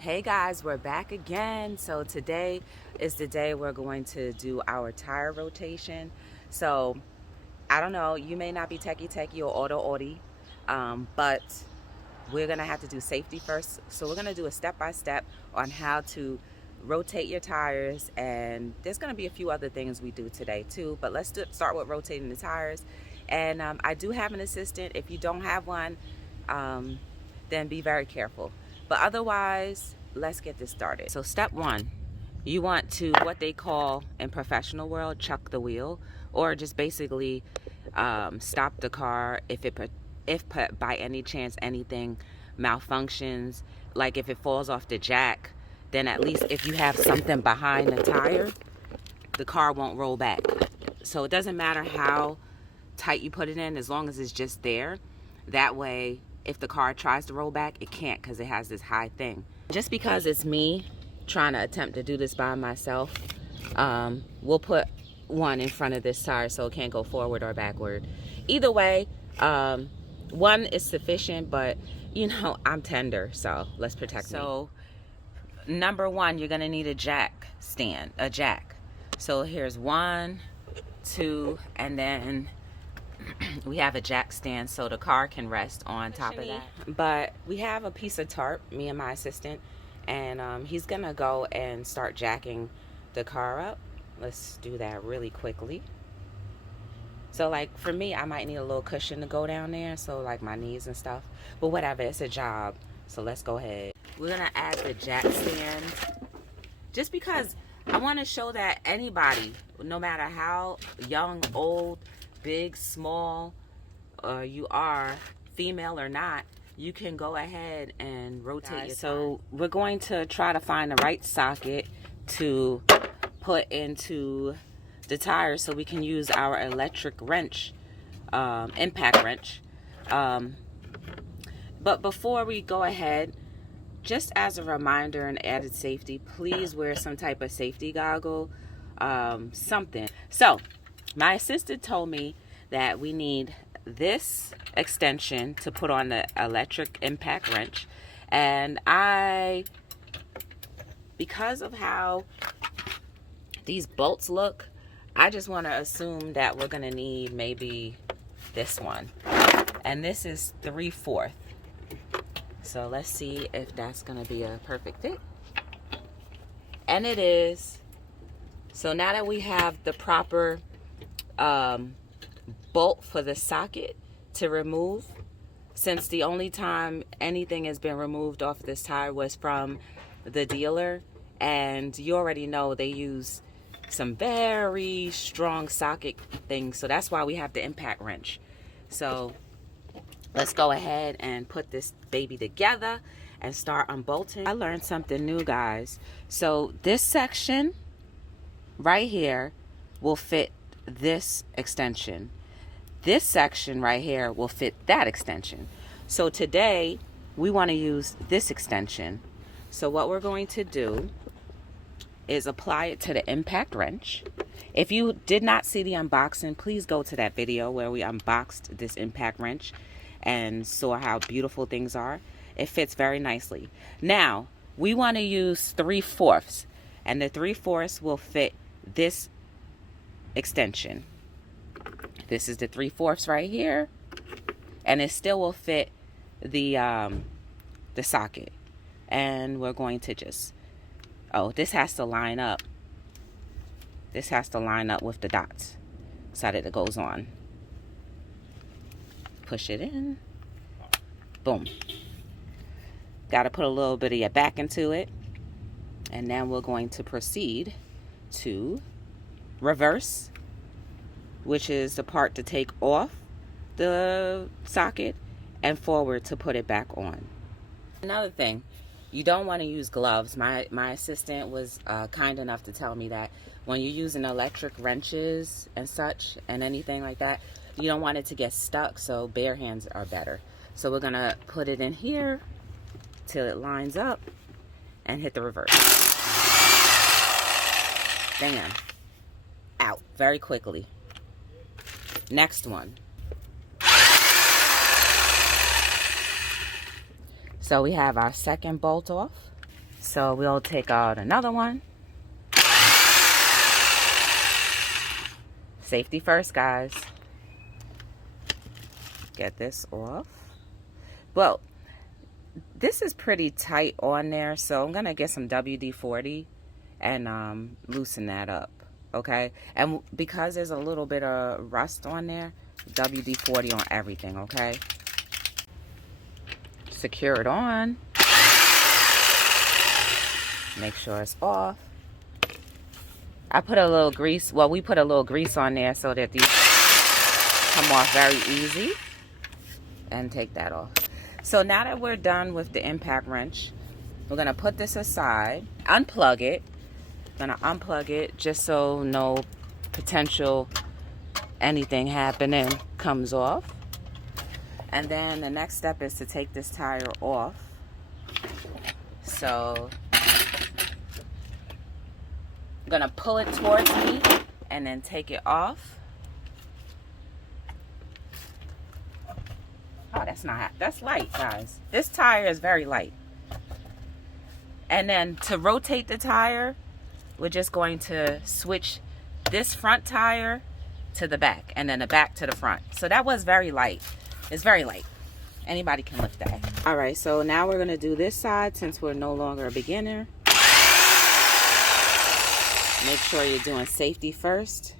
Hey guys, we're back again. So today is the day we're going to do our tire rotation. So I don't know, you may not be techie or auto, but we're gonna have to do safety first. So we're gonna do a step-by-step on how to rotate your tires, and there's gonna be a few other things we do today too, but let's start with rotating the tires. And I do have an assistant. If you don't have one, then be very careful. But otherwise, let's get this started. So step one, you want to, what they call in professional world, chuck the wheel, or just basically stop the car if by any chance anything malfunctions. Like if it falls off the jack, then at least if you have something behind the tire, the car won't roll back. So it doesn't matter how tight you put it in, as long as it's just there. That way, if the car tries to roll back, it can't, because it has this high thing. Just because it's me trying to attempt to do this by myself, we'll put one in front of this tire so it can't go forward or backward. Either way, one is sufficient, but you know, I'm tender, so let's protect me. So number one, you're gonna need a jack stand, a jack. So here's 1, 2, and then we have a jack stand so the car can rest on top of that. But we have a piece of tarp, me and my assistant, and he's gonna go and start jacking the car up. Let's do that really quickly. So like for me, I might need a little cushion to go down there, so like my knees and stuff, but whatever, it's a job. So let's go ahead. We're gonna add the jack stand just because I want to show that anybody, no matter how young, old, big, small you are, female or not, you can go ahead and rotate your. So we're going to try to find the right socket to put into the tire so we can use our electric wrench, impact wrench. But before we go ahead, just as a reminder and added safety, please wear some type of safety goggle, something. So my assistant told me that we need this extension to put on the electric impact wrench, and because of how these bolts look, I just want to assume that we're going to need maybe this one, and this is 3/4. So let's see if that's going to be a perfect fit. And it is. So now that we have the proper bolt for the socket to remove, since the only time anything has been removed off this tire was from the dealer, and you already know they use some very strong socket things, so that's why we have the impact wrench. So let's go ahead and put this baby together and start unbolting. I learned something new, guys. So this section right here will fit this extension. This section right here will fit that extension. So today we want to use this extension. So what we're going to do is apply it to the impact wrench. If you did not see the unboxing, please go to that video where we unboxed this impact wrench and saw how beautiful things are. It fits very nicely. Now we want to use 3/4, and the 3/4 will fit this extension. This is the 3/4 right here, and it still will fit the socket. And we're going to just, oh, this has to line up. This has to line up with the dots so that it goes on. Push it in. Boom. Got to put a little bit of your back into it. And then we're going to proceed to reverse, which is the part to take off the socket, and forward to put it back on. Another thing, you don't want to use gloves. My assistant was kind enough to tell me that when you're using electric wrenches and such, and anything like that, you don't want it to get stuck, so bare hands are better. So we're gonna put it in here till it lines up and hit the reverse. Bam. Out very quickly. Next one. So we have our second bolt off. So we'll take out another one. Safety first, guys. Get this off. Well, this is pretty tight on there, so I'm gonna get some WD-40 and loosen that up, okay? And because there's a little bit of rust on there, WD-40 on everything, okay? Secure it on. Make sure it's off. I put a little grease, well, we put a little grease on there so that these come off very easy. And take that off. So now that we're done with the impact wrench, we're gonna put this aside, unplug it. Gonna unplug it just so no potential anything happening comes off. And then the next step is to take this tire off. So I'm gonna pull it towards me and then take it off. Oh, that's light, guys. This tire is very light. And then to rotate the tire, we're just going to switch this front tire to the back and then the back to the front. So that was very light. It's very light. Anybody can lift that. All right, so now we're gonna do this side since we're no longer a beginner. Make sure you're doing safety first.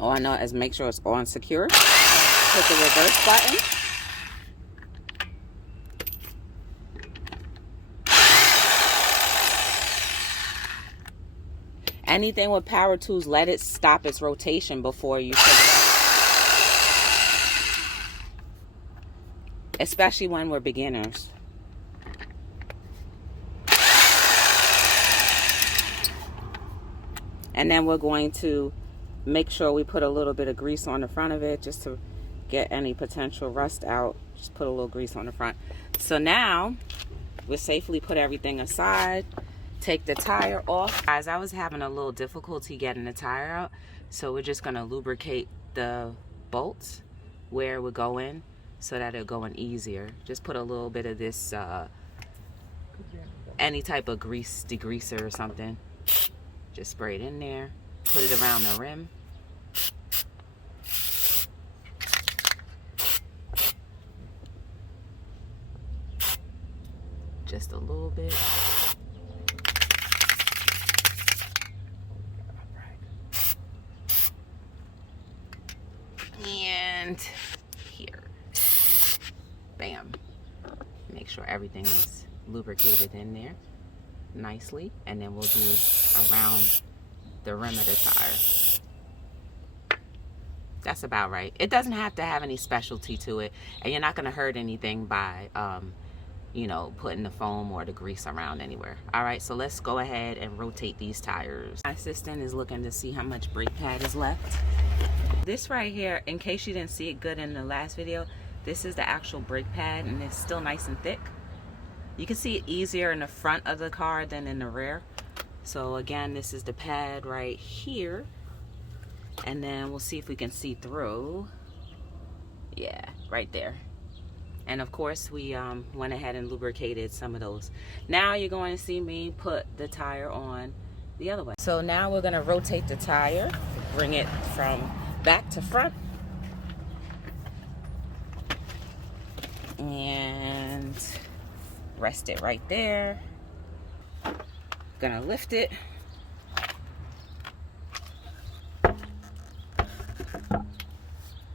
All I know is make sure it's on secure. Hit the reverse button. Anything with power tools, let it stop its rotation before you take it off. Especially when we're beginners. And then we're going to make sure we put a little bit of grease on the front of it just to get any potential rust out. Just put a little grease on the front. So now we'll safely put everything aside. Take the tire off. Guys, I was having a little difficulty getting the tire out, so we're just gonna lubricate the bolts where we're going so that it'll go in easier. Just put a little bit of this any type of grease degreaser or something. Just spray it in there, put it around the rim. Just a little bit. And here, bam. Make sure everything is lubricated in there nicely, and then we'll do around the rim of the tire. That's about right. It doesn't have to have any specialty to it, and you're not going to hurt anything by you know, putting the foam or the grease around anywhere. All right, so let's go ahead and rotate these tires. My assistant is looking to see how much brake pad is left. This right here, in case you didn't see it good in the last video, this is the actual brake pad, and it's still nice and thick. You can see it easier in the front of the car than in the rear. So again, this is the pad right here, and then we'll see if we can see through. Yeah, right there. And of course, we went ahead and lubricated some of those. Now you're going to see me put the tire on the other way. So now we're going to rotate the tire, bring it from back to front, and rest it right there. Gonna lift it.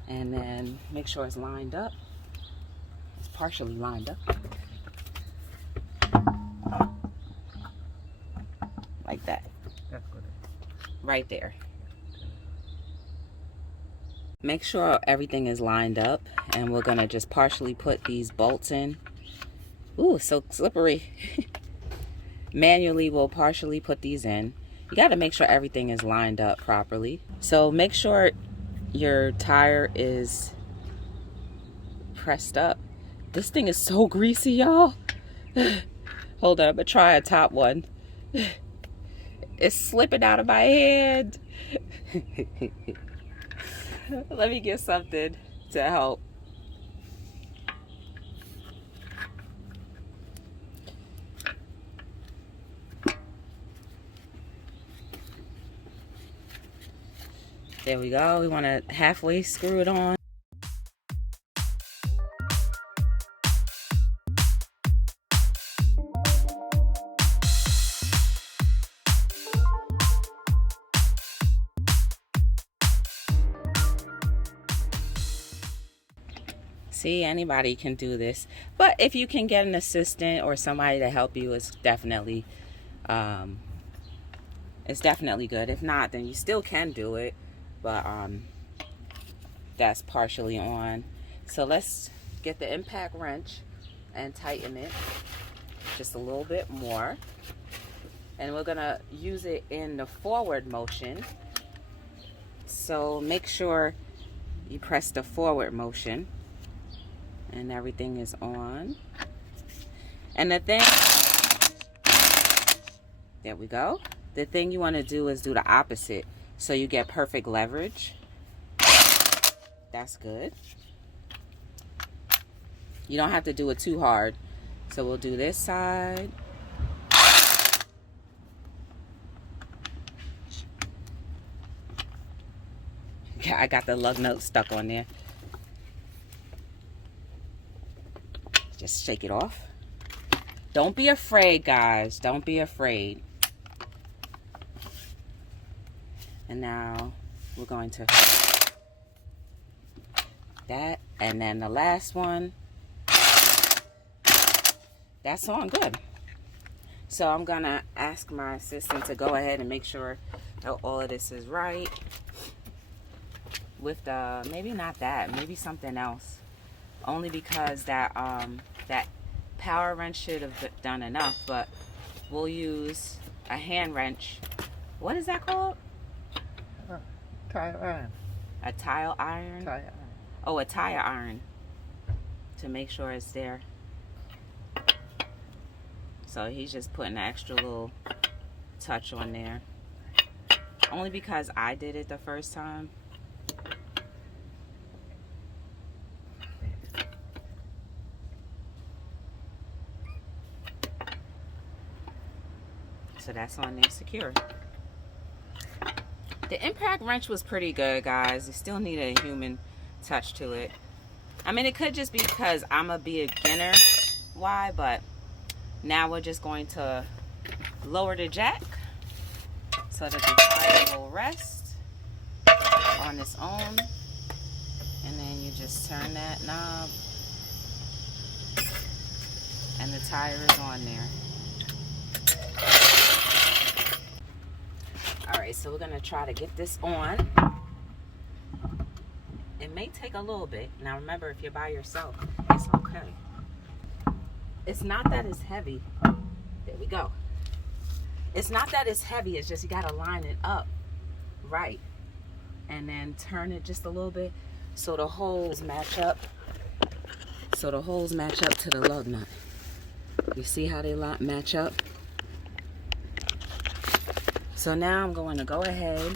And then make sure it's lined up. It's partially lined up. Like that. That's good. Right there. Make sure everything is lined up, and we're gonna just partially put these bolts in. Ooh, so slippery. Manually, we'll partially put these in. You gotta make sure everything is lined up properly. So make sure your tire is pressed up. This thing is so greasy, y'all. Hold on, I'm gonna try a top one. It's slipping out of my hand. Let me get something to help. There we go. We want to halfway screw it on. See, anybody can do this, but if you can get an assistant or somebody to help you, it's definitely good. If not, then you still can do it, but that's partially on. So let's get the impact wrench and tighten it just a little bit more, and we're gonna use it in the forward motion. So make sure you press the forward motion and everything is on. And the thing, there we go. The thing you want to do is do the opposite, so you get perfect leverage. That's good. You don't have to do it too hard. So we'll do this side. Yeah, I got the lug nut stuck on there. Just shake it off. Don't be afraid, guys. Don't be afraid. And now we're going to that, and then the last one. That's on good. So I'm gonna ask my assistant to go ahead and make sure that all of this is right. With the, maybe not that, maybe something else. Only because that that power wrench should have done enough, but we'll use a hand wrench. What is that called? Tire iron. A tile iron? Tire iron. Oh, a tire iron. To make sure it's there. So he's just putting an extra little touch on there. Only because I did it the first time. So that's on there secure. The impact wrench was pretty good, guys. It still needed a human touch to it. I mean, it could just be because I'm a beginner, why, but now we're just going to lower the jack so that the tire will rest on its own. And then you just turn that knob and the tire is on there. Alright, so we're going to try to get this on. It may take a little bit. Now remember, if you're by yourself, it's okay. It's not that it's heavy. There we go. It's not that it's heavy, it's just you got to line it up right. And then turn it just a little bit so the holes match up. So the holes match up to the lug nut. You see how they match up? So now I'm going to go ahead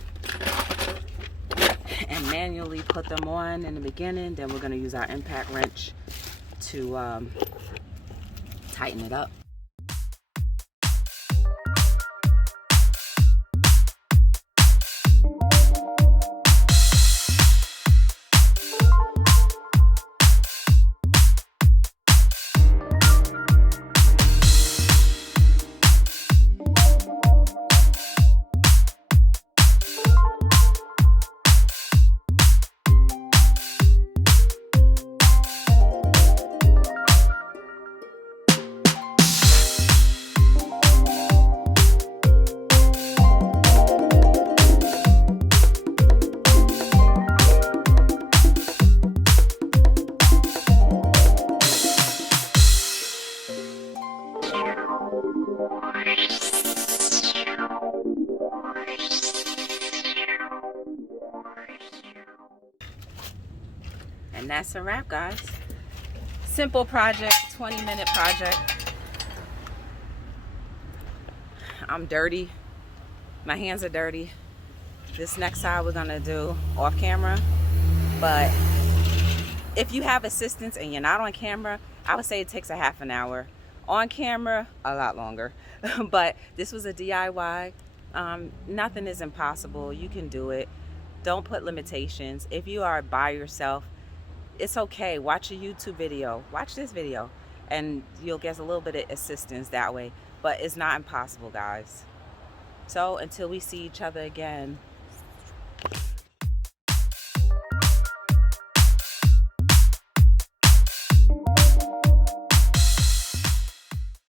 and manually put them on in the beginning. Then we're going to use our impact wrench to tighten it up. And that's a wrap, guys. Simple project, 20-minute project. I'm dirty. My hands are dirty. This next side we're gonna do off camera. But if you have assistance and you're not on camera, I would say it takes a half an hour. On camera, a lot longer. But this was a DIY. Nothing is impossible. You can do it. Don't put limitations. If you are by yourself, it's okay. Watch a YouTube video. Watch this video, and you'll get a little bit of assistance that way. But it's not impossible, guys. So until we see each other again,